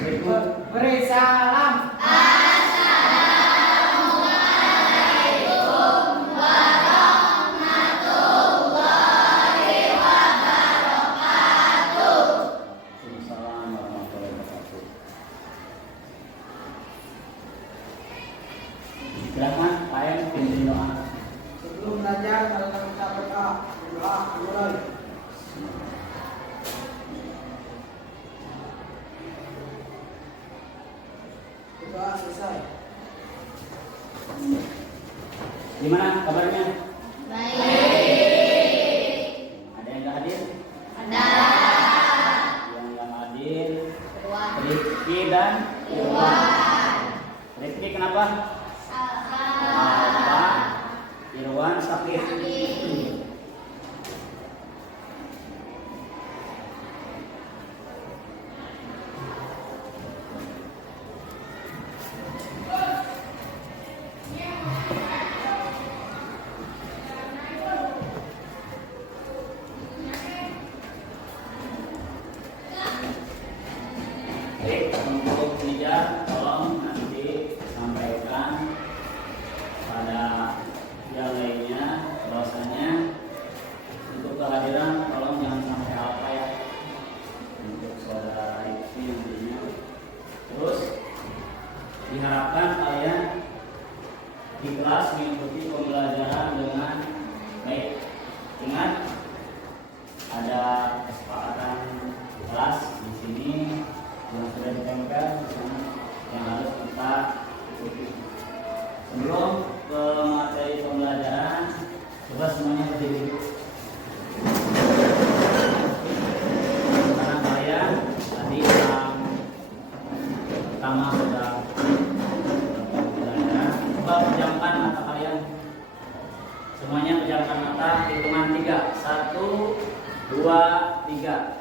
Beri salam. Waalaikumsalam warahmatullahi wabarakatuh. Silakan Pak M pimpin doa. Sebelum belajar, kalau kita berdoa, mulai. Doa selesai. Gimana kabarnya? Baik. Ada yang nggak hadir? Ada. Yang nggak hadir? Dua. Rifki dan Irwan. Rifki kenapa? Apa? Irwan sakit. Baik, untuk Nija, tolong nanti sampaikan pada yang lainnya bahwasanya untuk kehadiran tolong jangan sampai apa ya untuk saudara Rifki nantinya. Terus diharapkan kalian di kelas mengikuti pembelajaran dengan baik. Ingat ada kesepakatan kelas di sini yang sudah ditempel di sana yang harus kita ikuti. Sebelum ke materi pembelajaran, coba semuanya berdiri. Karena kalian tadi yang pertama sudah pembelajaran, coba pejamkan mata kalian. Semuanya pejamkan mata, hitungan 3. 1, 2, 3.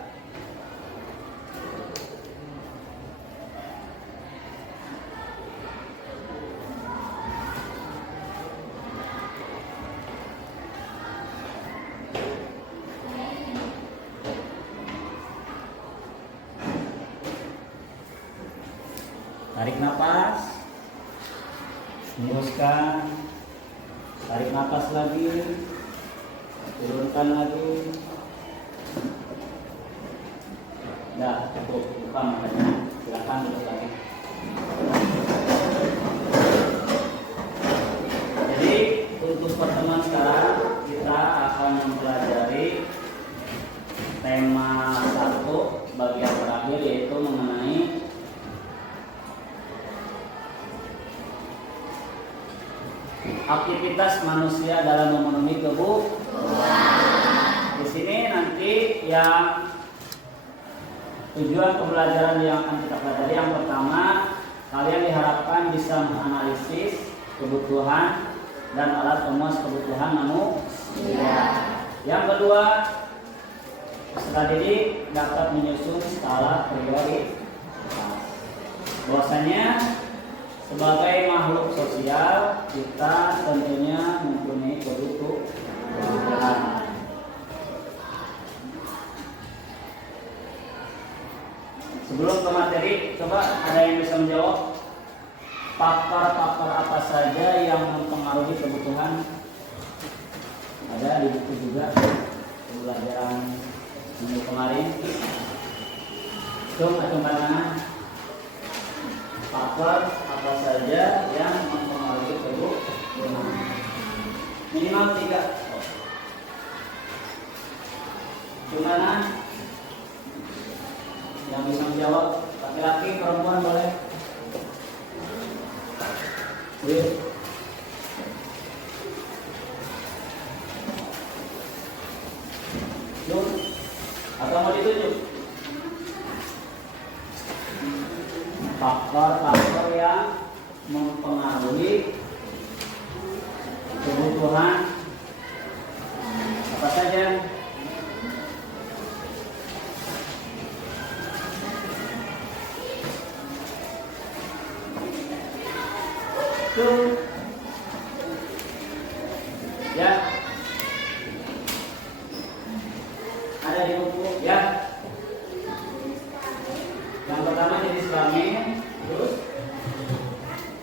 Tarik nafas, hembuskan, tarik nafas lagi, turunkan lagi. Nah, cukup, buka matanya, silakan terus lagi. Jadi untuk pertemuan sekarang kita akan mempelajari tema 1 bagian terakhir, yaitu mengenai aktivitas manusia dalam memenuhi kebutuhan. Di sini nanti yang tujuan pembelajaran yang akan kita pelajari, yang pertama, kalian diharapkan bisa menganalisis kebutuhan dan alat pemuas kebutuhan manusia. Yang kedua, peserta didik dapat menyusun skala prioritas. Bahwasanya sebagai makhluk sosial, kita tentunya mempunyai kebutuhan. Sebelum ke materi, coba ada yang bisa menjawab faktor-faktor apa saja yang mempengaruhi kebutuhan? Ada di buku juga pembelajaran minggu kemarin. Acungkan tangan. Faktor apa saja yang mempengaruhi kebutuhan? Minimal 3. Gimana? Yang bisa menjawab, laki-laki, perempuan boleh? Yuk, atau mau ditunjuk? Faktor-faktor yang mempengaruhi kebutuhan apa saja? Tuh. Ya. Ada di buku ya. Yang pertama pertama jenis kelamin, terus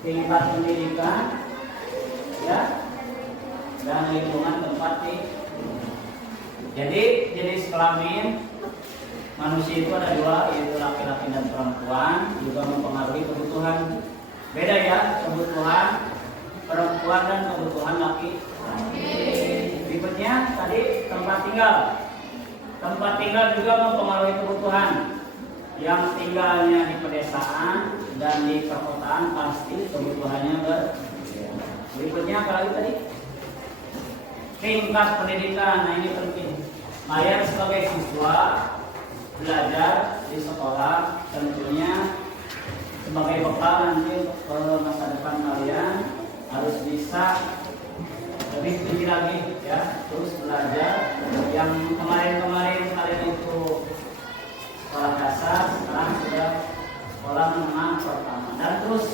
tingkat pendidikan, ya, dan lingkungan tempat Jadi jenis kelamin manusia itu ada dua, yaitu laki-laki dan perempuan, juga mempengaruhi kebutuhan. Beda ya, kebutuhan perempuan dan kebutuhan laki. Berikutnya tadi tempat tinggal. Tempat tinggal juga mempengaruhi kebutuhan. Yang tinggalnya di pedesaan dan di perkotaan pasti kebutuhannya berbeda. Berikutnya apa lagi tadi? Tingkat pendidikan. Nah ini penting. Kalian sebagai siswa belajar di sekolah tentunya sebagai bekal nanti ke masa depan kalian harus bisa lebih tinggi lagi ya, terus belajar. Yang kemarin kalian itu sekolah dasar, sekarang sudah sekolah menengah pertama dan terus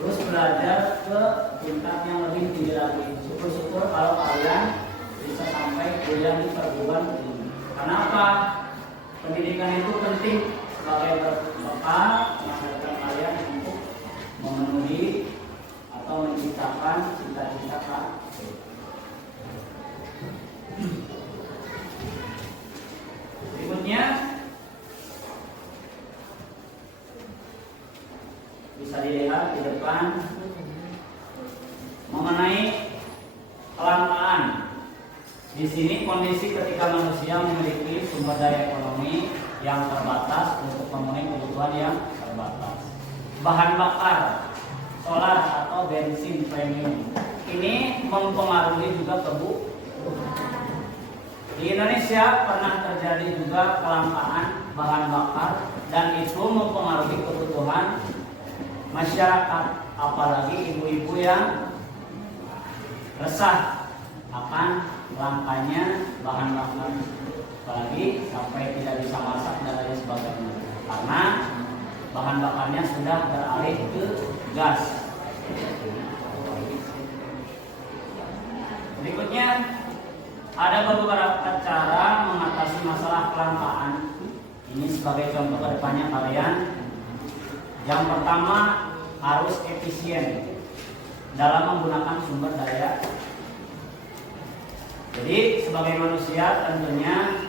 belajar ke tingkat yang lebih tinggi lagi. Syukur-syukur kalau kalian bisa sampai kuliah di perguruan tinggi. Kenapa? Pendidikan itu penting sebagai bekal masa depan kalian untuk memenuhi atau menciptakan cita-cita kalian. Berikutnya bisa dilihat di depan mengenai kelangkaan. Di sini kondisi ketika manusia memiliki sumber daya ekonomi yang terbatas untuk memenuhi kebutuhan yang terbatas. Bahan bakar, solar atau bensin premium ini mempengaruhi juga kebutuhan. Di Indonesia pernah terjadi juga kelangkaan bahan bakar dan itu mempengaruhi kebutuhan masyarakat, apalagi ibu-ibu yang resah akan langkanya bahan bakar, apalagi sampai tidak bisa masak dan lain sebagainya karena bahan bakarnya sudah beralih ke gas. Berikutnya ada beberapa cara mengatasi masalah kelangkaan. Ini sebagai contoh kedepannya kalian. Yang pertama harus efisien dalam menggunakan sumber daya. Jadi sebagai manusia tentunya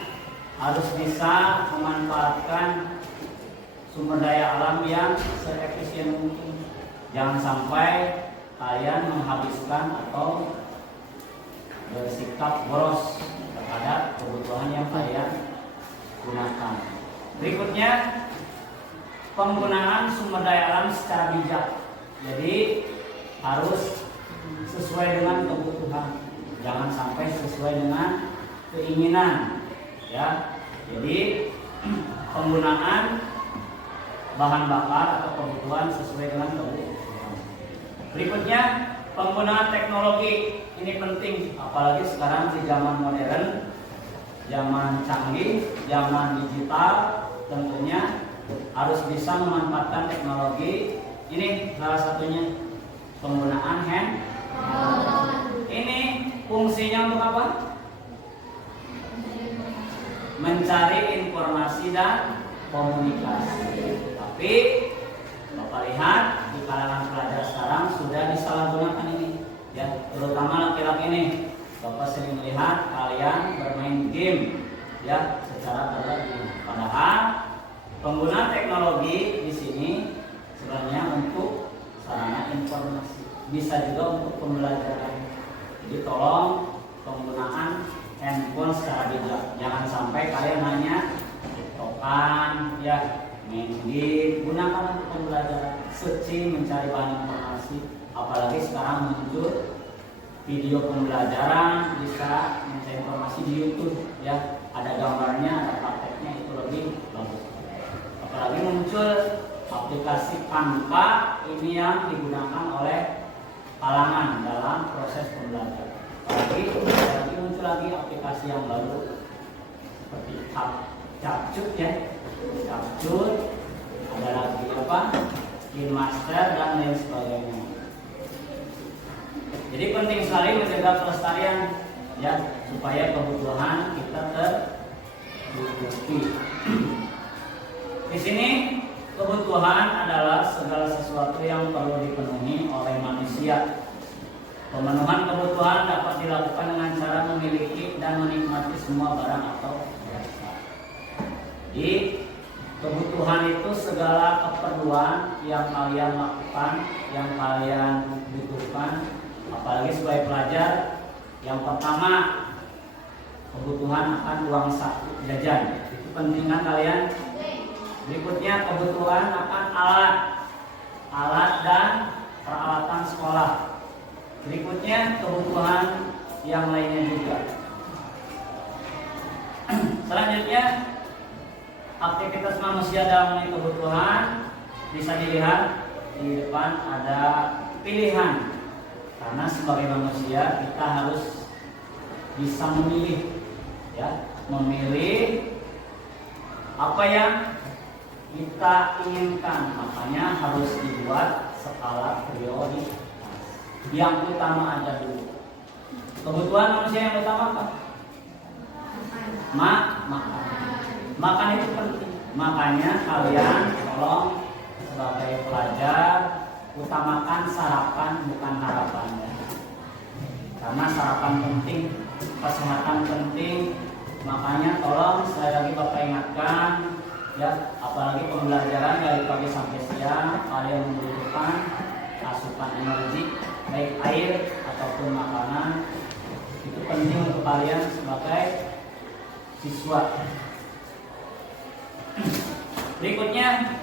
harus bisa memanfaatkan sumber daya alam yang seefisien mungkin. Jangan sampai kalian menghabiskan atau bersikap boros terhadap kebutuhan yang kalian gunakan. Berikutnya penggunaan sumber daya alam secara bijak. Jadi harus sesuai dengan kebutuhan. Jangan sampai sesuai dengan keinginan, ya. Jadi penggunaan bahan bakar atau kebutuhan sesuai dengan kebutuhan. Berikutnya penggunaan teknologi ini penting, apalagi sekarang di zaman modern, zaman canggih, zaman digital, tentunya harus bisa memanfaatkan teknologi. Ini salah satunya penggunaan handphone. Ini fungsinya untuk apa? Mencari informasi dan komunikasi. Tapi Bapak lihat di kalangan pelajar sekarang sudah disalahgunakan ini, ya, terutama laki-laki ini. Bapak sering melihat kalian bermain game, ya, secara berlebihan. Padahal penggunaan teknologi di sini sebenarnya untuk sarana informasi, bisa juga untuk pembelajaran. Jadi tolong penggunaan handphone secara bijak. Jangan sampai kalian hanya tiktokan, ya, main game. Gunakan untuk pembelajaran, searching, mencari bahan informasi. Apalagi sekarang muncul video pembelajaran, bisa mencari informasi di YouTube, ya, ada gambarnya, ada prakteknya, itu lebih bagus. Apalagi muncul aplikasi Canva ini yang digunakan oleh kalangan dalam proses pembelajaran. Apalagi muncul lagi aplikasi yang baru seperti Capcut, ya, Capcut, ada lagi apa, KineMaster dan lain sebagainya. Jadi penting sekali menjaga pelestarian, ya, supaya kebutuhan kita tercukupi. Di sini Kebutuhan adalah segala sesuatu yang perlu dipenuhi oleh manusia. Pemenuhan kebutuhan dapat dilakukan dengan cara memiliki dan menikmati semua barang atau jasa. Di kebutuhan itu segala keperluan yang kalian lakukan, yang kalian butuhkan, apalagi sebagai pelajar. Yang pertama, kebutuhan akan uang saku jajan. Itu penting kan kalian? Berikutnya kebutuhan akan alat dan peralatan sekolah. Berikutnya kebutuhan yang lainnya juga. Selanjutnya aktivitas manusia dalam kebutuhan bisa dilihat di depan ada pilihan. Karena sebagai manusia kita harus bisa memilih, ya, memilih apa yang kita inginkan. Makanya harus dibuat skala prioritas. Yang utama aja dulu. Kebutuhan manusia yang utama apa? Makan. Makan itu penting. Makanya kalian tolong sebagai pelajar utamakan sarapan bukan harapannya. Karena sarapan penting, kesehatan penting. Makanya tolong sekali lagi Bapak ingatkan, ya, apalagi pembelajaran dari pagi sampai siang kalian membutuhkan asupan energi baik air ataupun makanan. Itu penting untuk kalian sebagai siswa. Berikutnya,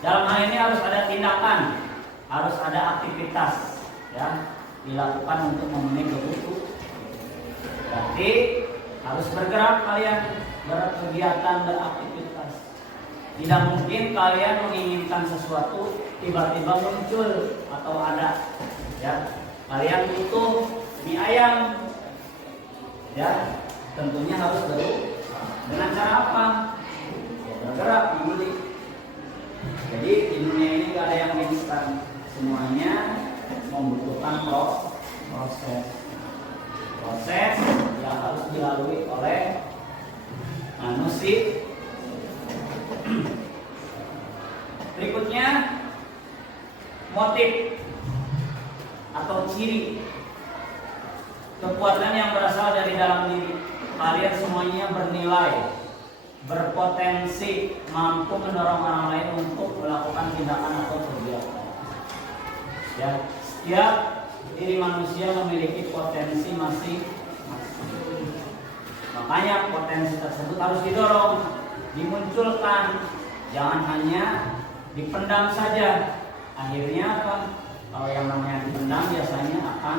dalam hal ini harus ada tindakan, harus ada aktivitas, ya, dilakukan untuk memenuhi kebutuhan. Berarti harus bergerak kalian, berkegiatan, beraktivitas. Tidak mungkin kalian menginginkan sesuatu tiba-tiba muncul atau ada, ya. Kalian butuh mie ayam, ya, tentunya harus berusaha. Dengan cara apa? Ya, bergerak, membeli. Jadi di dunia ini gak ada yang instan, semuanya membutuhkan proses yang harus dilalui oleh manusia. Berikutnya, motif atau ciri kekuatan yang berasal dari dalam diri. Kalian semuanya bernilai, berpotensi, mampu mendorong orang lain untuk melakukan tindakan atau kegiatan. Ya, setiap diri manusia memiliki potensi masing-masing. Makanya potensi tersebut harus didorong, dimunculkan, jangan hanya dipendam saja. Akhirnya apa? Kalau yang namanya dipendam biasanya akan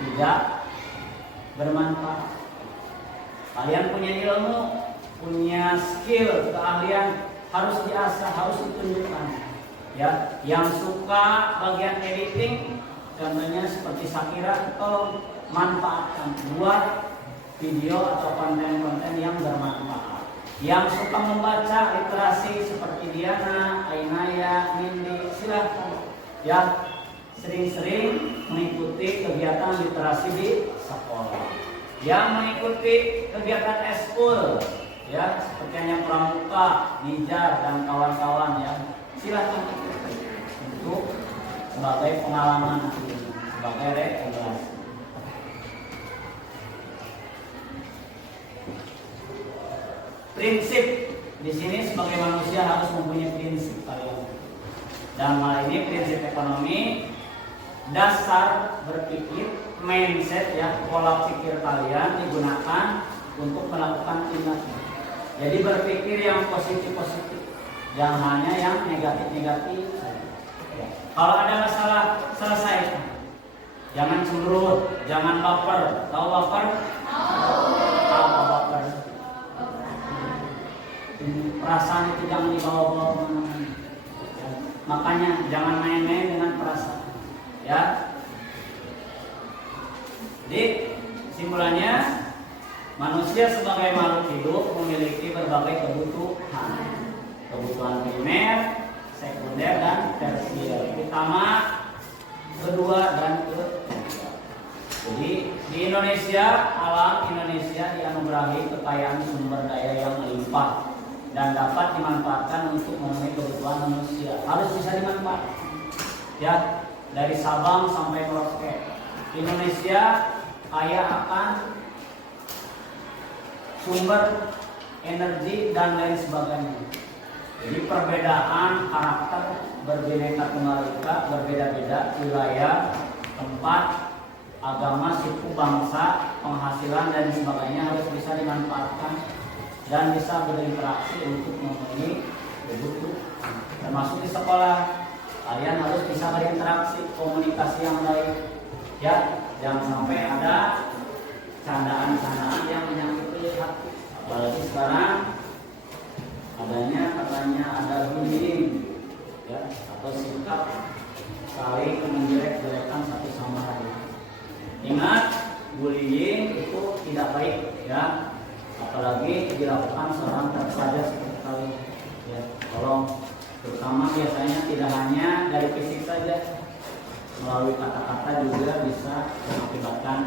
tidak bermanfaat. Kalian punya ilmu, punya skill, keahlian, harus diasah, harus ditunjukkan. Ya, yang suka bagian editing, contohnya seperti Shakira, tolong manfaatkan, buat video atau konten-konten yang bermanfaat. Yang suka membaca literasi seperti Diana, Ainaya, Nindi, silahkan, ya, sering-sering mengikuti kegiatan literasi di sekolah. Yang mengikuti kegiatan eskul, ya, seperti hanya pramuka, Nijar dan kawan-kawan, ya, silahkan untuk sebagai pengalaman, sebagai rekomendasi. Prinsip di sini sebagai manusia harus mempunyai prinsip kalian. Dalam hal ini prinsip ekonomi, dasar berpikir, mindset, ya, pola pikir kalian digunakan untuk melakukan tindakan. Jadi berpikir yang positif-positif, jangan hanya yang negatif-negatif. Ya. Kalau ada masalah, selesaikan. Jangan cemberut, jangan baper. Tahu baper? Apa baper? Perasaan itu jangan dibawa-bawa kemana-mana. Ya. Makanya jangan main-main dengan perasaan. Ya. Jadi simpulannya, manusia sebagai makhluk hidup memiliki berbagai kebutuhan. Kebutuhan primer, sekunder, dan tersier. Pertama, kedua, dan ketiga. Jadi di Indonesia, alam Indonesia dianugerahi kekayaan sumber daya yang melimpah dan dapat dimanfaatkan untuk memenuhi kebutuhan manusia. Harus bisa dimanfaatkan. Ya, dari Sabang sampai Merauke. Indonesia kaya akan sumber energi dan lain sebagainya. Jadi perbedaan karakter berbeda tunggal ika, berbeda-beda wilayah, tempat, agama, suku, bangsa, penghasilan dan sebagainya harus bisa dimanfaatkan dan bisa berinteraksi untuk memenuhi kebutuhan. Termasuk di sekolah, kalian harus bisa berinteraksi, komunikasi yang baik. Ya, jangan sampai ada candaan-candaan yang menyakiti hati. Apalagi sekarang adanya katanya ada bullying, ya, atau sikap saling menjelek-jelekan satu sama lain. Ingat, bullying itu tidak baik, ya, apalagi dilakukan seorang terpelajar seperti kalian. Ya, tolong, terutama biasanya tidak hanya dari fisik saja, melalui kata-kata juga bisa mengakibatkan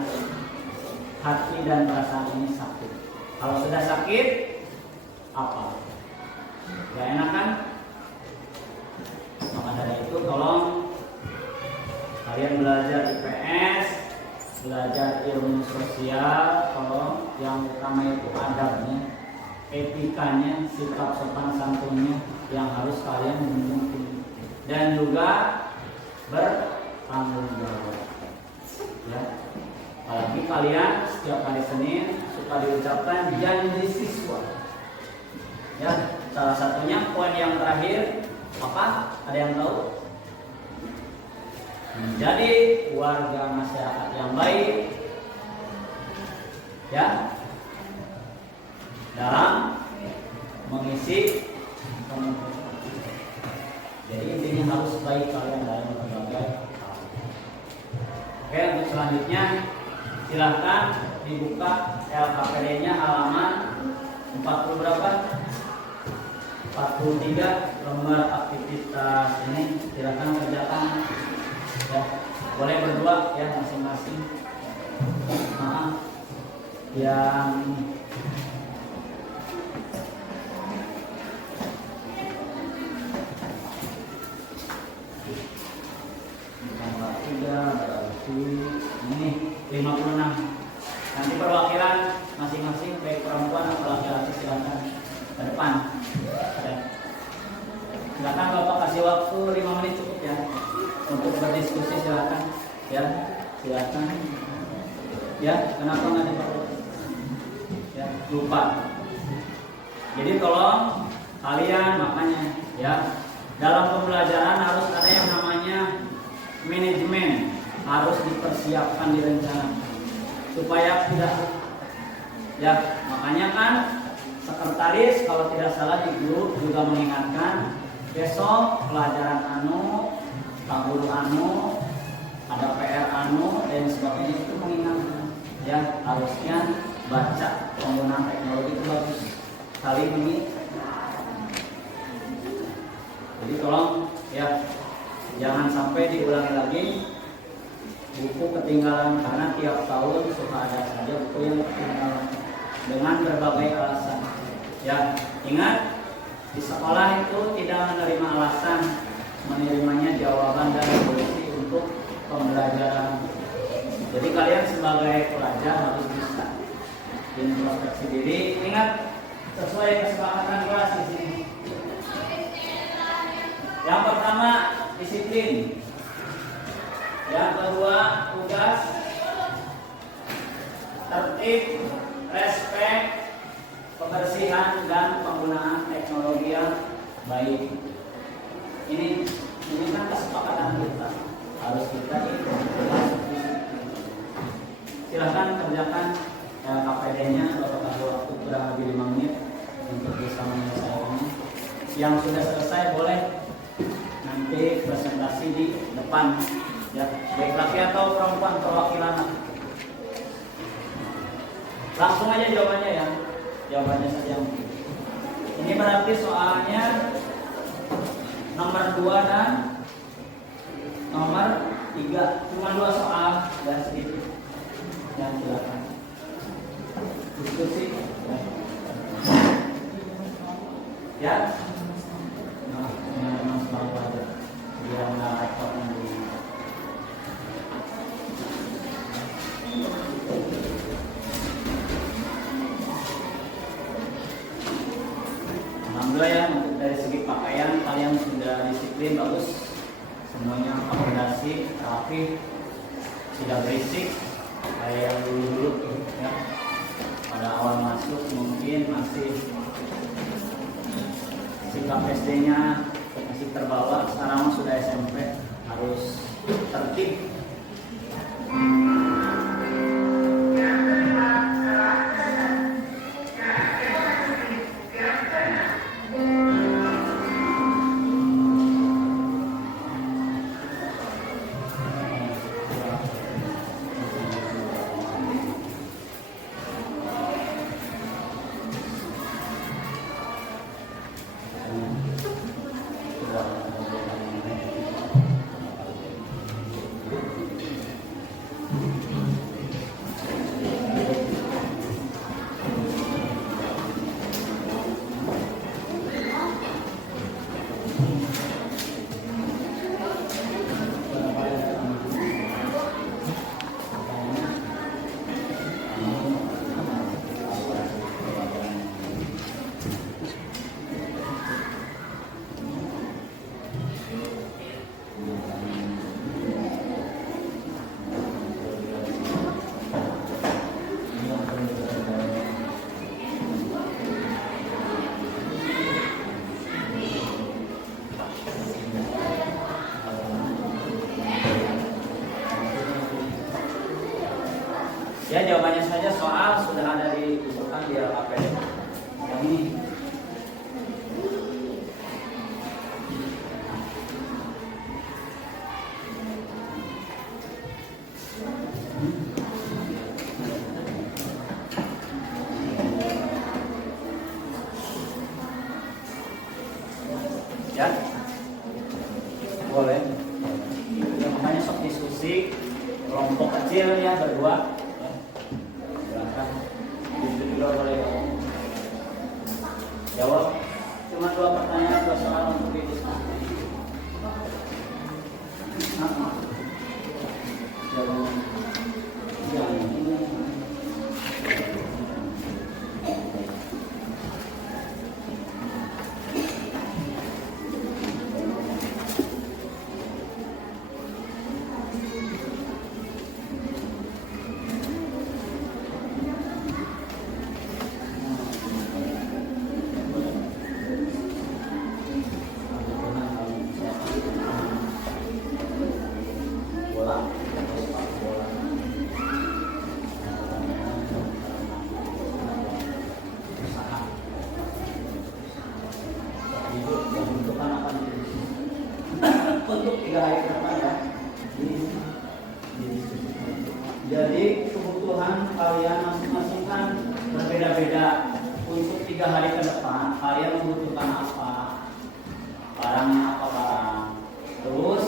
hati dan perasaan ini sakit. Kalau sudah sakit, apa? Gak enak kan? Maka dari itu tolong kalian belajar IPS, belajar ilmu sosial, tolong yang utama itu adabnya, etikanya, sikap sopan santunnya yang harus kalian miliki dan juga bertanggung jawab. Ya. Apalagi kalian setiap hari Senin suka diucapkan janji siswa. Ya, salah satunya poin yang terakhir apa? Ada yang tahu? Menjadi warga masyarakat yang baik, ya, dalam mengisi komunitas. Jadi intinya harus baik kalian dalam berbagai hal. Oke, untuk selanjutnya silahkan dibuka LKPD-nya halaman 40 berapa? 43 lembar aktivitas ini silahkan kerjakan. Ya, boleh berdua ya masing-masing. Maaf yang tambah 3 berarti ini 56. Nanti perwakilan masing-masing baik perempuan atau laki-laki silakan ke depan. Ya. Silakan Bapak kasih waktu 5 menit cukup ya untuk berdiskusi, silakan. Ya, silakan. Ya, kenapa nggak diperlukan? Ya, lupa. Jadi tolong kalian makanya ya dalam pembelajaran harus ada yang namanya manajemen, harus dipersiapkan, direncanakan supaya tidak ya, makanya kan sekretaris kalau tidak salah di grup juga mengingatkan besok pelajaran anu, Pak Guru anu, ada PR anu dan sebagainya, itu mengingatkan ya harusnya baca penggunaan teknologi itu bagus kali ini. Jadi tolong ya jangan sampai diulangi lagi buku ketinggalan, karena tiap tahun suka ada saja buku yang ketinggalan dengan berbagai alasan. Ya, ingat di sekolah itu tidak menerima alasan, menerimanya jawaban dan solusi untuk pembelajaran. Jadi kalian sebagai pelajar harus bisa introspeksi diri. Ingat sesuai kesepakatan kelas di sini. Yang pertama disiplin. Yang kedua tugas, tertib, respek, kebersihan dan penggunaan teknologi yang baik. Ini kan kesepakatan kita, harus kita ikut. Silahkan kerjakan KPD-nya, Bapak kasih waktu kurang lebih 5 menit untuk bisa menyelesaikannya. Yang sudah selesai boleh nanti presentasi di depan. Ya, baik laki atau perempuan perwakilan. Langsung aja jawabannya ya. Jawabannya saja. Ini berarti soalnya nomor 2 dan nomor 3. Cuma 2 soal dan sedikit. Dan silakan diskusi. Ya. Ya, mas baru aja biar nggak repot nanti. Alhamdulillah ya, untuk dari segi pakaian kalian sudah disiplin bagus, semuanya akomodasi rapi, tidak berisik kayak yang dulu ya. Pada awal masuk mungkin masih sikap SD-nya masih terbawa, sekarang sudah SMP harus tertib. Ya, jawabannya saja soal sudah ada di usulan di LKPD. Yang ini. Ya, boleh. Ya, makanya sok diskusi kelompok kecil ya berdua. Jawab cuma 2 pertanyaan, 2 soal untuk didiskusi. Untuk 3 hari ke depan ya. Jadi kebutuhan kalian masing-masing kan berbeda-beda. Untuk 3 hari ke depan kalian membutuhkan apa? Barangnya apa barang? Terus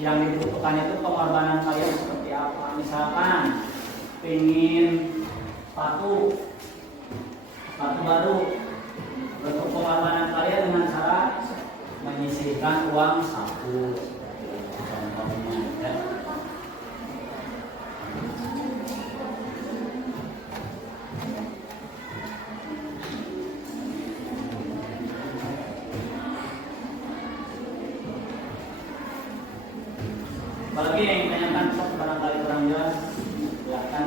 yang dibutuhkan itu pengorbanan kalian seperti apa? Misalkan pengen sepatu baru, bentuk pengorbanan kalian dengan cara menyisihkan uang saku contohnya ya. Apalagi yang ditanyakan barangkali kurang jelas silakan.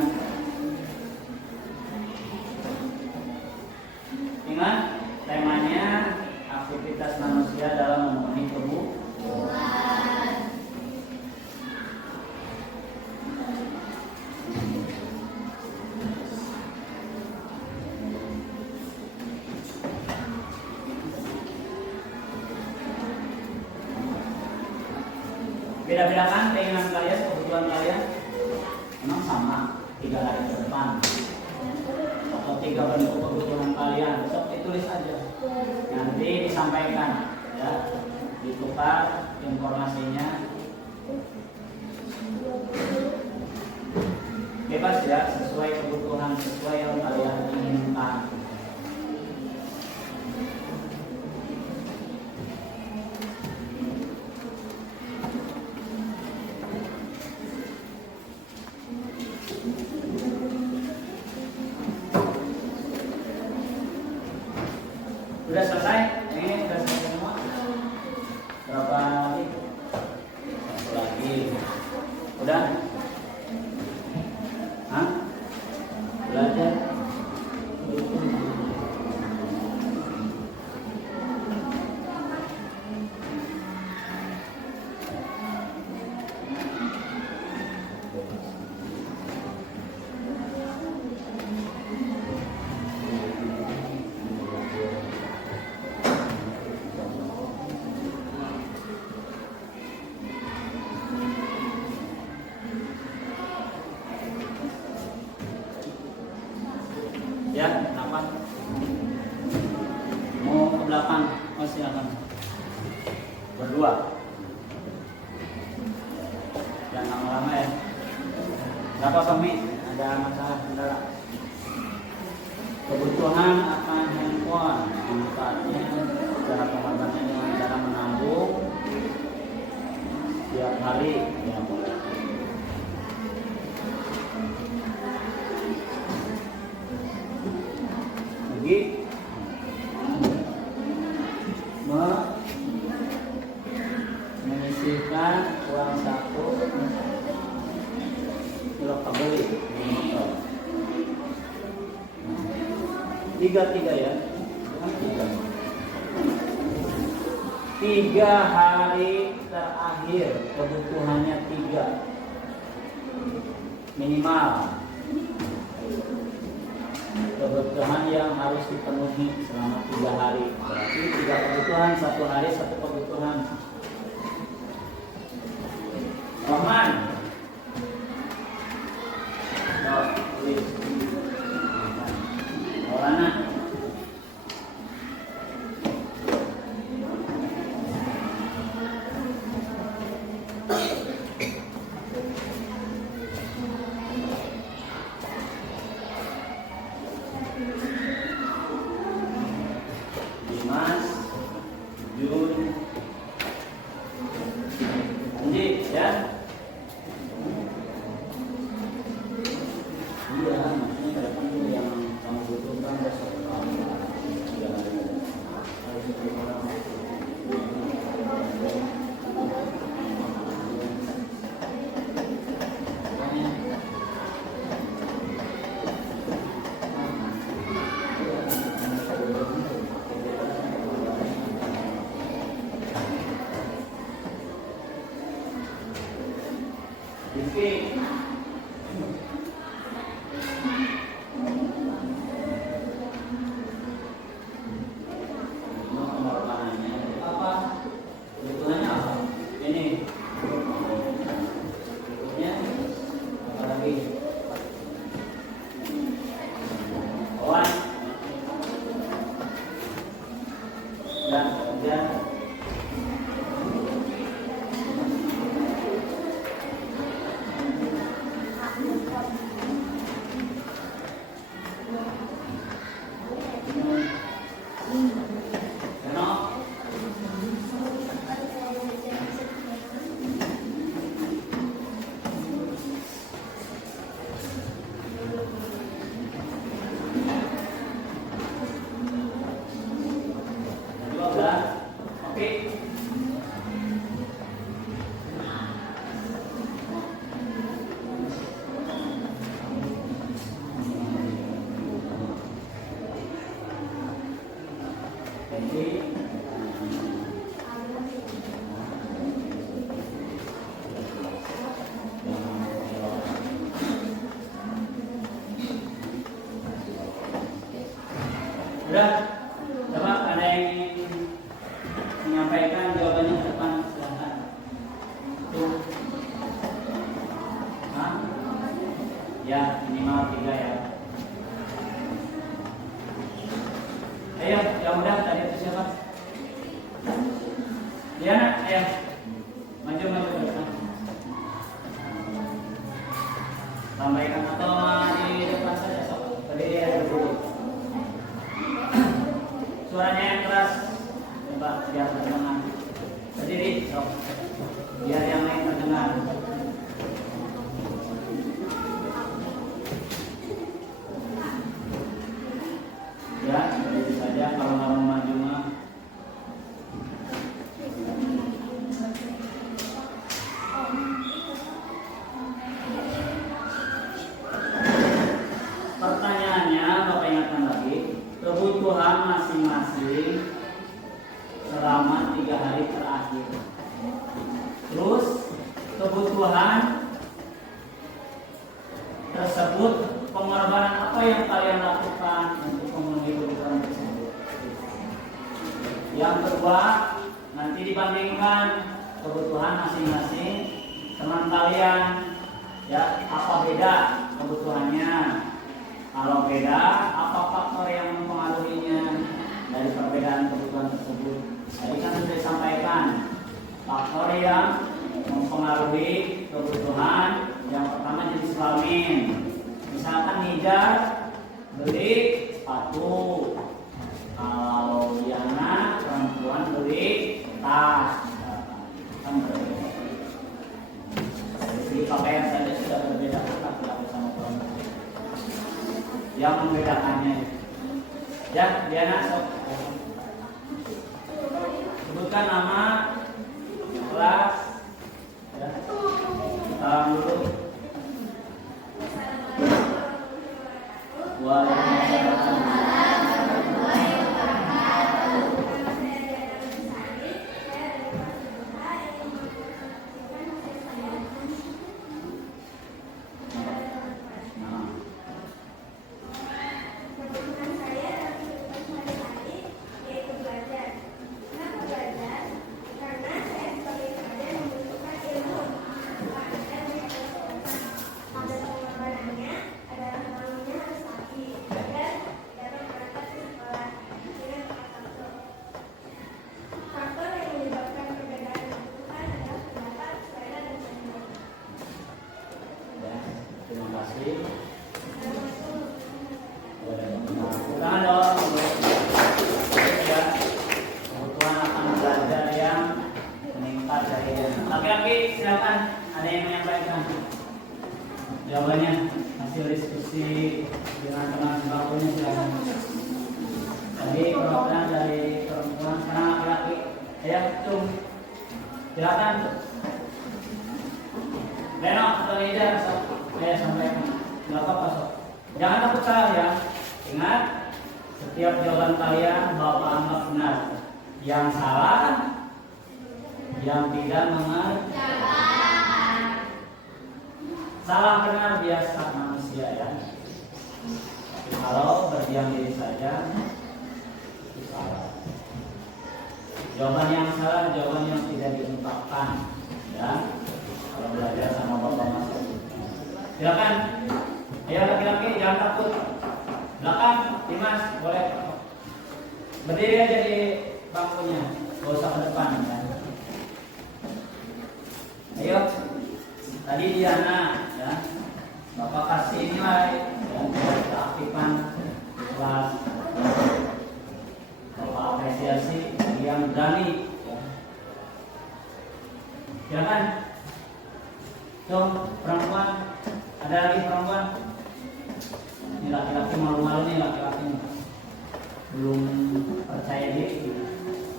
Ingat temanya aktivitas manusia dalam memenuhi kebutuhan. Beda-beda kan keinginan kalian, kebutuhan kalian? Memang sama 3 hari ke depan atau 3 bentuk kebutuhan kalian, besok ditulis aja. Nanti disampaikan ya, ditukar informasinya. Bebas ya, sesuai kebutuhan, sesuai yang kalian inginkan. kedua. Jangan lama-lama ya. Berapa Tommy? Ada masalah kendala? Kebutuhan akan handphone, manfaatnya cara pengorbanannya dengan cara menabung setiap hari ya. Lagi menyisihkan uang saku kalau kembali di motor. Tiga ya, tiga hari terakhir kebutuhannya 3 minimal kebutuhan yang harus dipenuhi selama 3 hari. Berarti 3 kebutuhan, 1 hari 1 kebutuhan. Roman, tulis. Maulana. Dimas, Jun, Anji, ya. Iya, maksudnya datang yang kamu butuhkan besok kamu. Udah, coba ada yang ingin menyampaikan jawabannya ke depan, silahkan. Tuh, hah? Ya minimal 3 ya. Ayo, yang udah tadi itu siapa? Diana, ayo, maju ke depan. Sampaikan atau di depan saja sok. Tadi dia duduk. Suaranya yang keras, coba biar terdengar. Berdiri, sok. Biar yang lain terdengar. Ya, berdiri saja kalau nggak mau maju mah. Pertanyaannya, Bapak ingatkan lagi, kebutuhan masing-masing selama 3 hari terakhir. Terus kebutuhan tersebut, pengorbanan apa yang kalian lakukan untuk memenuhi kebutuhan tersebut. Yang kedua, nanti dibandingkan kebutuhan masing-masing teman kalian, ya, apa beda kebutuhannya. Kalau beda, apa faktor yang mempengaruhinya dari perbedaan kebutuhan tersebut? Tadi kan sudah disampaikan, hal yang mempengaruhi kebutuhan. Yang pertama jenis kelamin. Misalkan Nidar beli sepatu, kalau Diana perempuan beli tas. Kan berbeda. Dari segi pakaian saja sudah berbeda laki-laki sama perempuan. Yang membedakannya, ya Diana sok sebutkan nama, kelas, ya. Salam dulu. Laki-laki silakan, ada yang menyampaikan jawabannya hasil diskusi dengan teman sebagusnya silakan. Tadi perwakilan dari perempuan, sekarang laki-laki. Ayo, cung, silakan. Leno atau Nida, saya sampaikan. Nggak apa-apa, sok. Jangan takut salah ya. Ingat, setiap jawaban kalian Bapak anggap benar. Yang salah, yang tidak mengerjakan. Salah benar biasa manusia ya. Tapi kalau berdiam diri saja itu salah. Jawaban yang salah, jawaban yang tidak diungkapkan ya. Kalau belajar sama Bapak masuk. Silakan. Ayo laki-laki jangan takut. Belakang, Dimas boleh berdiri aja di bangkunya, gak usah ke depan ya. Ayo, tadi Diana ya, Bapak kasih nilai dan keaktifan kelas. Bapak apresiasi bagi yang berani. Ya. Silakan, Cung, perempuan, ada lagi perempuan. Ini laki-laki malu-malu nih laki-laki belum percaya diri,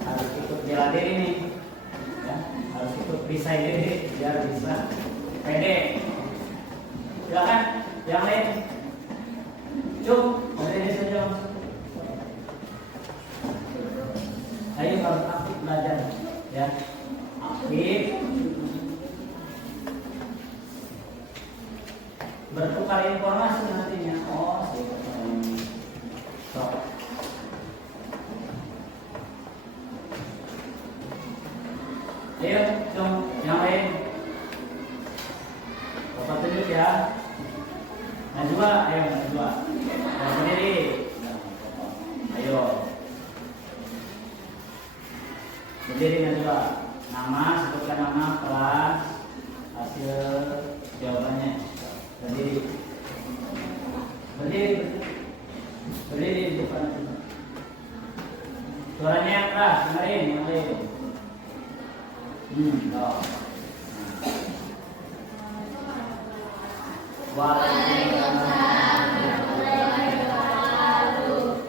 harus ikut bela diri nih. Ya, harus ikut bisa diri biar bisa pede. Silakan yang lain. Cung, pede saja. Ayo harus aktif belajar ya. Aktif bertukar informasi nantinya. Oh, so. Ayo, Cung, yang lain. Bapak tunjuk ya. Najwa, ayo Najwa. Bapak sendiri. Ayo. Berdiri Najwa. Nama, sebutkan nama, kelas, hasil jawabannya. Berdiri. Berdiri. Berdiri di depan. Suaranya yang keras, dengerin yang lain. Waalaikumsalam warahmatullahi wabarakatuh.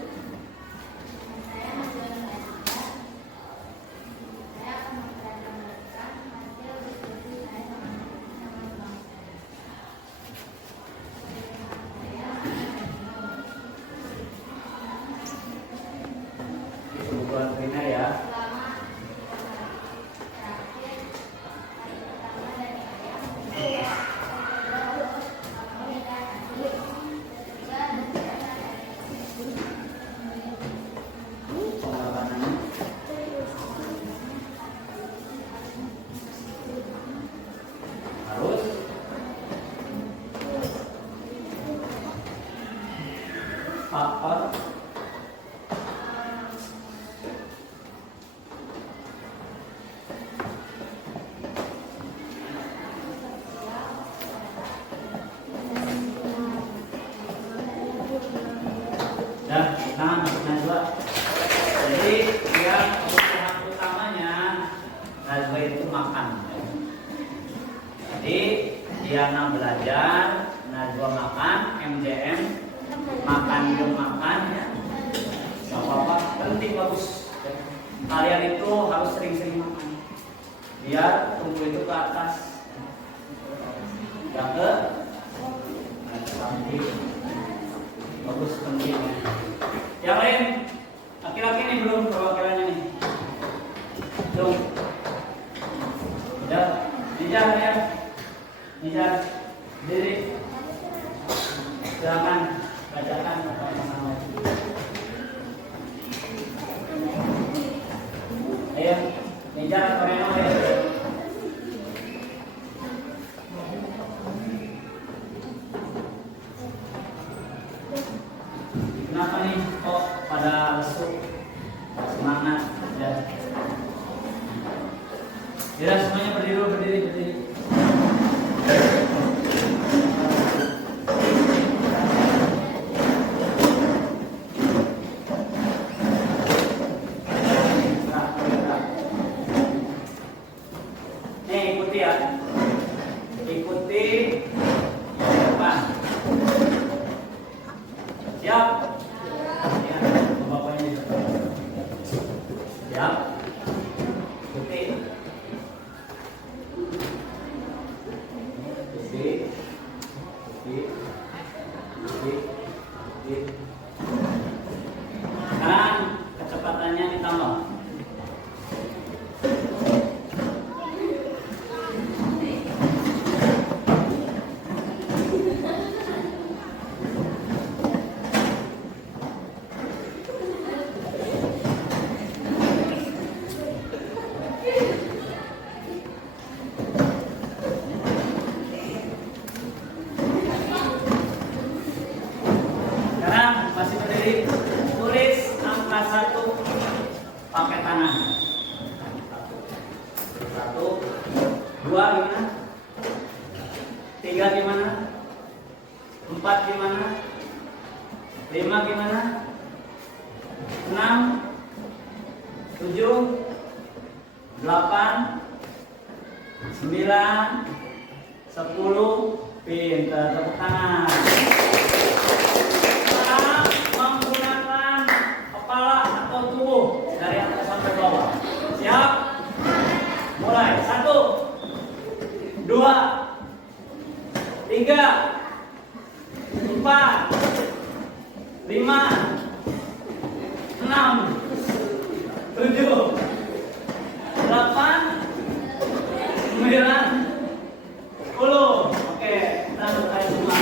Kebutuhan primer ya. itu makan. Jadi Diana belajar, Najwa makan, MJM makan dan makan ya. Gak apa-apa, penting bagus. Kalian itu harus sering-sering makan. Biar tubuh itu ke atas. Gak ke samping. Bagus penting. Yang lain, laki-laki ini belum perwakilannya nih. Belum. Udah, Nijar ya. Nijar, diri. Silakan bacakan apa-apa. Ayo, Nijar atau Reno ya. Kenapa nih kok pada lesu? Semangat ya. Ya semuanya berdiri. Nih ikuti ya. Ikuti yang depan. Siap? Ya, bapaknya di depan. Siap? Ikuti. Sekarang kecepatannya ditambah. Masih berdiri, tulis angka 1 pakai tangan. 1, 2 gimana? 3 gimana? 4 gimana? 5 gimana? 6, 7, 8, 9, 10, pintar, tepuk tangan. Menggunakan kepala atau tubuh dari atas sampai bawah. Siap? Mulai. 1, 2, 3, 4, 5, 6, 7, 8, 9, 10. Oke, kita mulai semua.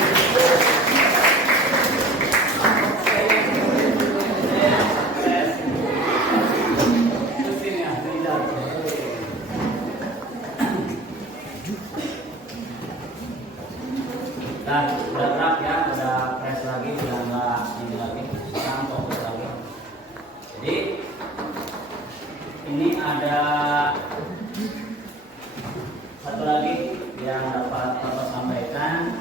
Dan udah gerak ya, udah press lagi, udah enggak ini lagi, sekarang fokus lagi. Jadi ini ada satu lagi yang dapat Bapak sampaikan.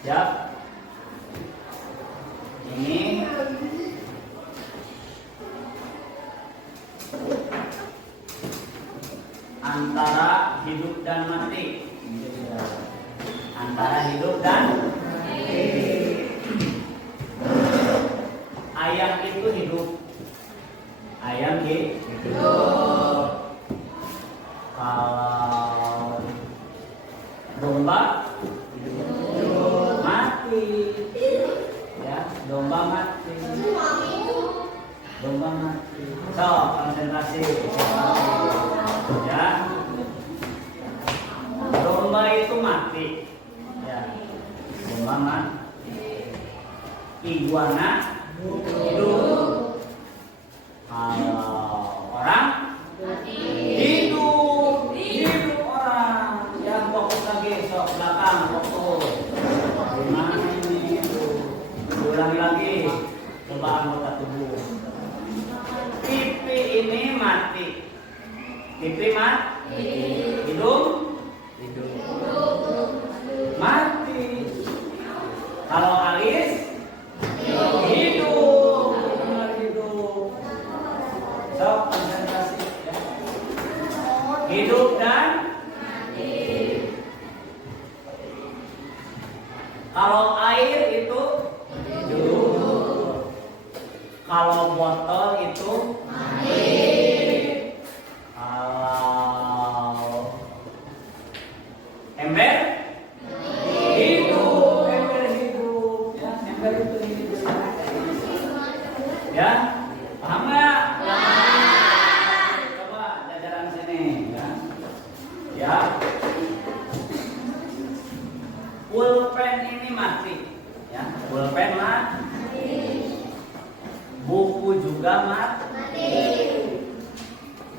Siap? Ini antara hidup dan mati. Antara hidup dan mati. Ayam itu hidup. Ayam hidup. Kalau domba hidup. Mati. Ya, domba mati. Domba mati. So, konsentrasi. Ya, domba itu mati. Ya, domba mati. Iguana hidup. Kalau orang hidup. Hidup orang. Yang fokus lagi, sok belakang fokus. Gimana ini? Ulangi lagi. Coba anggota tubuh. Pipi ini mati. Pipi mati. Hidung mati. Kalau alis hidup. Kalau botol itu mati. Kalau ember hidup. Ember hidup. Ya, ember itu hidup. Ya, paham nggak? Coba jajaran sini. Ya. Ya. Pulpen ini mati. Ya, pulpen mati. Buku juga mati.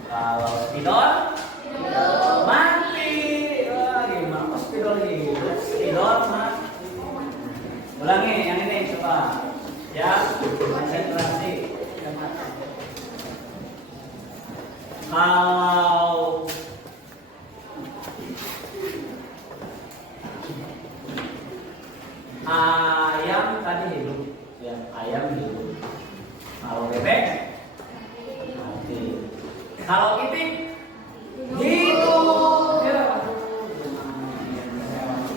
Kalau spidol mati. Wah, gimana kok spidol hidup? Spidol mati. Ulangi yang ini coba. Ya, konsentrasi. Kalau ayam tadi hidup, ya ayam hidup. Kalau bebek mati. Kalau itik hidup, ya.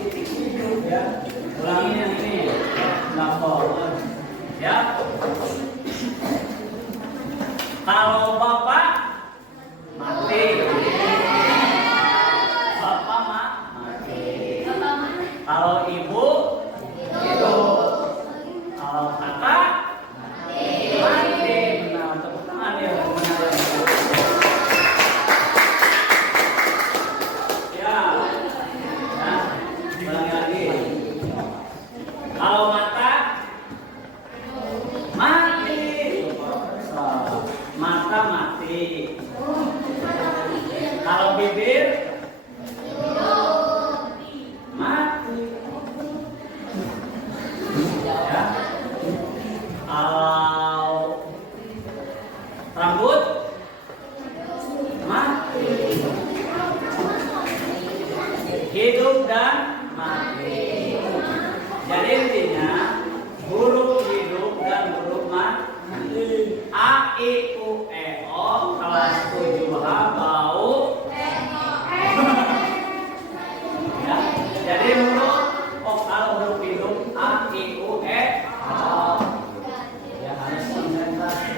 Itik hidup ya. Ulangi yang ini, lapor. Ya. Kalau bapak mati. Bapak mati. Kalau ibu hidup. Kalau kakak mati. Benar, tepuk tangan ya. Ya. Nah, ulangi lagi. Kalau mata mati. Mata mati. Kalau bibir mati. Ya. Kalau rambut mati. Hidup dan mati. Jadi intinya huruf hidup dan huruf mati. A, I, U, E, O kelas 7H bau. Ya. Jadi huruf kalau huruf hidup A, I, U, E, O. Ya harus konsentrasi.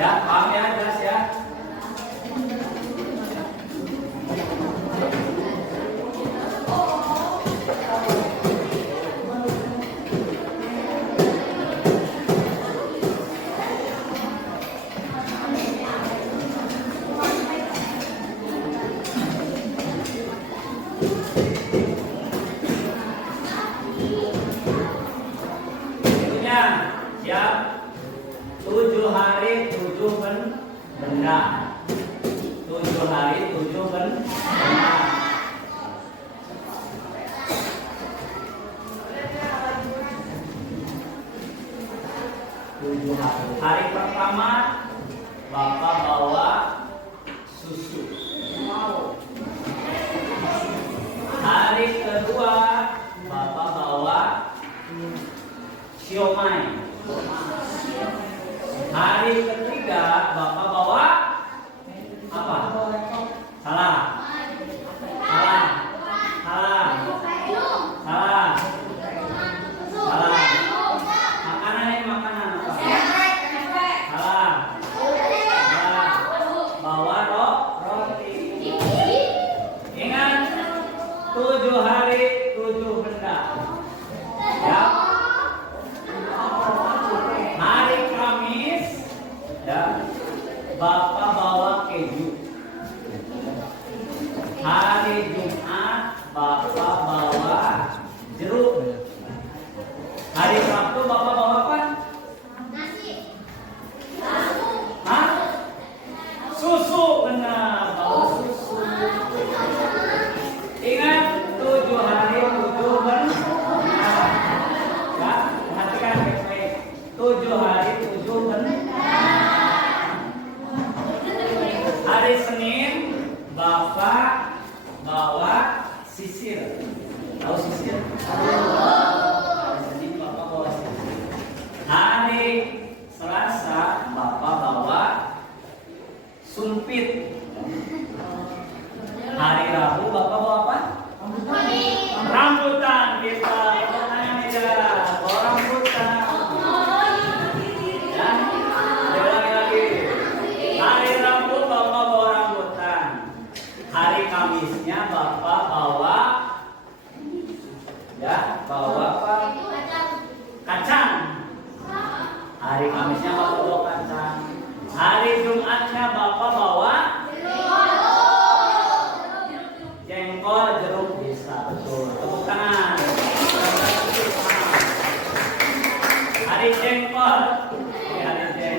Ya paham ya, jelas ya. Itunya ya 7 hari 7 benda. 7 hari 7 benda. Hari pertama Bapak bawa susu. Hari kedua Bapak bawa siomay. Hari ketiga Bapak bawa apa? Salah. Salah. Salah. Salah. Salah. Makanan ini makanan apa? Salah. Salah. Bawa roti. Ingat 7 hari 7 benda. Ya. Hari Kamis ya Bapak bawa keju. Hari Jumat Bapak bawa jeruk. Hari Sabtu Bapak bawa apa? Hah? Susu, benar, bawa susu. Ingat 7 hari 7 benda. Ya, perhatikan baik-baik. 7 hari 7 benda. Hari Senin Bapak bawa sisir. Tahu sisir? Hari Senin Bapak bawa sisir. Hari Selasa Bapak bawa sumpit. Hari Rabu Bapak bawa apa? Rambutan. Kita tanya meja. Bawa rambutan. Hari Kamisnya Bapak bawa kacang. Hari Jumatnya Bapak bawa jengkol, jeruk, bisa. Betul. Tepuk tangan. Hari jengkol.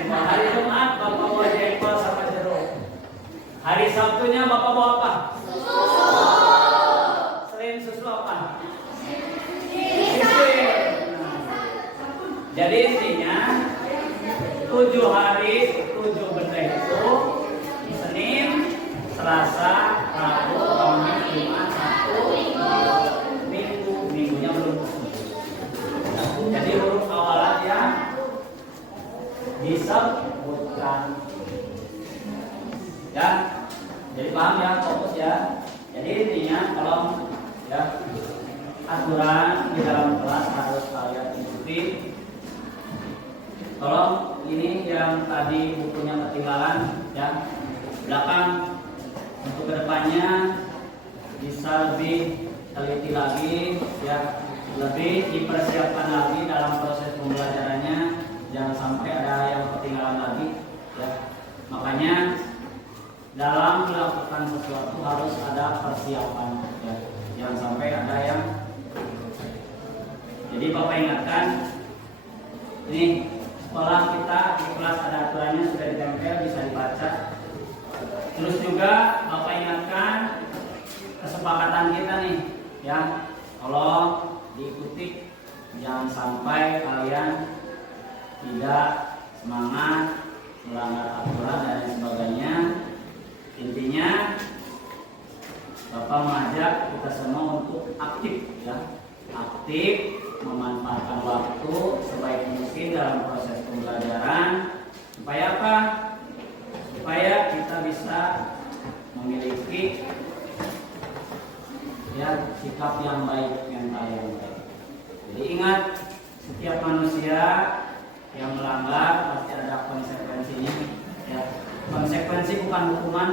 Hari Jumat Bapak bawa jengkol sama jeruk. Hari Sabtunya Bapak bawa apa? Selain susu apa? Jadi intinya 7 hari 7 benda itu Senin, Selasa, Rabu, Kamis, Jumat, Sabtu, Minggu. Minggunya belum. Jadi huruf awalan yang disebutkan. Ya, jadi paham ya, fokus ya. Jadi intinya kalau ya aturan di dalam kelas harus kalian ikuti. Tolong ini yang tadi bukunya ketinggalan ya, belakang untuk kedepannya bisa lebih teliti lagi ya, lebih dipersiapkan lagi dalam proses pembelajarannya, jangan sampai ada yang ketinggalan lagi ya. Makanya dalam melakukan sesuatu harus ada persiapan ya, jangan sampai ada yang. Jadi Bapak ingatkan ini sekolah kita di kelas ada aturannya sudah ditempel, bisa dibaca. Terus juga Bapak ingatkan kesepakatan kita nih ya, kalau diikuti jangan sampai kalian tidak semangat melanggar aturan dan lain sebagainya. Intinya Bapak mengajak kita semua untuk aktif ya, aktif memanfaatkan waktu sebaik mungkin dalam proses pembelajaran. Supaya apa? Supaya kita bisa memiliki ya sikap yang baik, mental yang baik. Jadi ingat, setiap manusia yang melanggar pasti ada konsekuensinya ya. Konsekuensi bukan hukuman,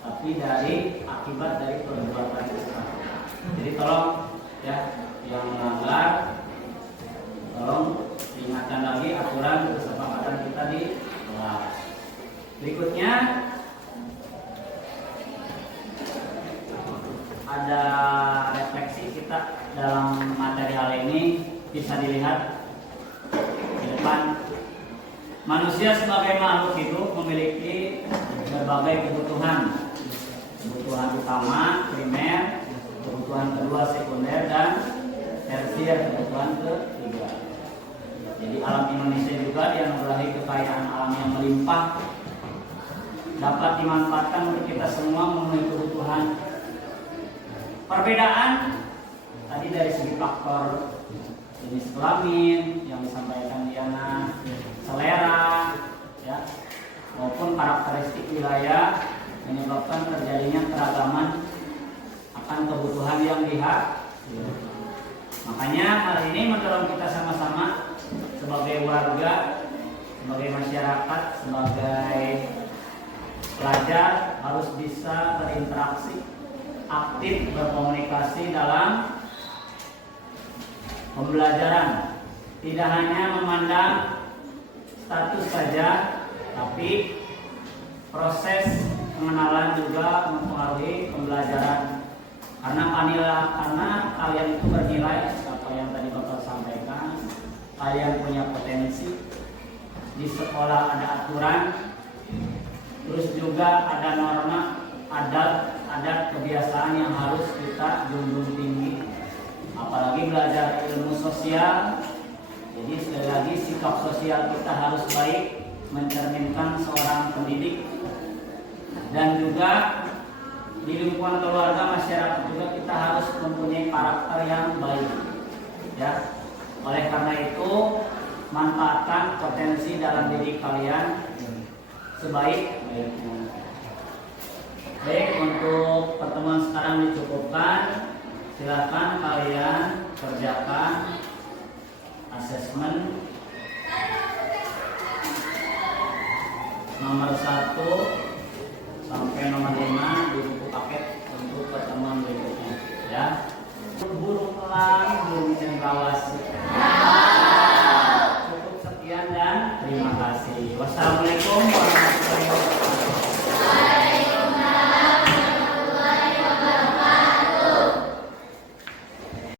tapi dari akibat dari perbuatan kita. Jadi tolong ya, yang melanggar tolong diingatkan lagi aturan kesepakatan kita di kelas. Berikutnya ada refleksi kita dalam material ini, bisa dilihat di depan. Manusia sebagai makhluk hidup memiliki berbagai kebutuhan. Kebutuhan utama, primer, kebutuhan kedua sekunder, dan tersier, kebutuhan ketiga. Jadi alam Indonesia juga dianugerahi kekayaan alam yang melimpah, dapat dimanfaatkan untuk kita semua memenuhi kebutuhan. Perbedaan tadi dari segi faktor jenis kelamin yang disampaikan Diana, selera ya, maupun karakteristik wilayah menyebabkan terjadinya keragaman akan kebutuhan yang dihasilkan. Makanya hal ini mendorong kita sama-sama sebagai warga, sebagai masyarakat, sebagai pelajar harus bisa berinteraksi, aktif berkomunikasi dalam pembelajaran. Tidak hanya memandang status saja, tapi proses pengenalan juga mempengaruhi pembelajaran. Karena kalian itu bernilai, apa yang tadi Bapak sampaikan, kalian punya potensi. Di sekolah ada aturan, terus juga ada norma, adat kebiasaan yang harus kita junjung tinggi. Apalagi belajar ilmu sosial, jadi sekali lagi sikap sosial kita harus baik, mencerminkan seorang pendidik. Dan juga di lingkungan keluarga, masyarakat juga kita harus mempunyai karakter yang baik ya. Oleh karena itu, manfaatkan potensi dalam diri kalian sebaik-baiknya. Baik, untuk pertemuan sekarang dicukupkan. Silakan kalian kerjakan asesmen nomor 1 sampai nomor 5 di buku paket untuk pertemuan berikutnya ya. Burung elang, burung cendrawasih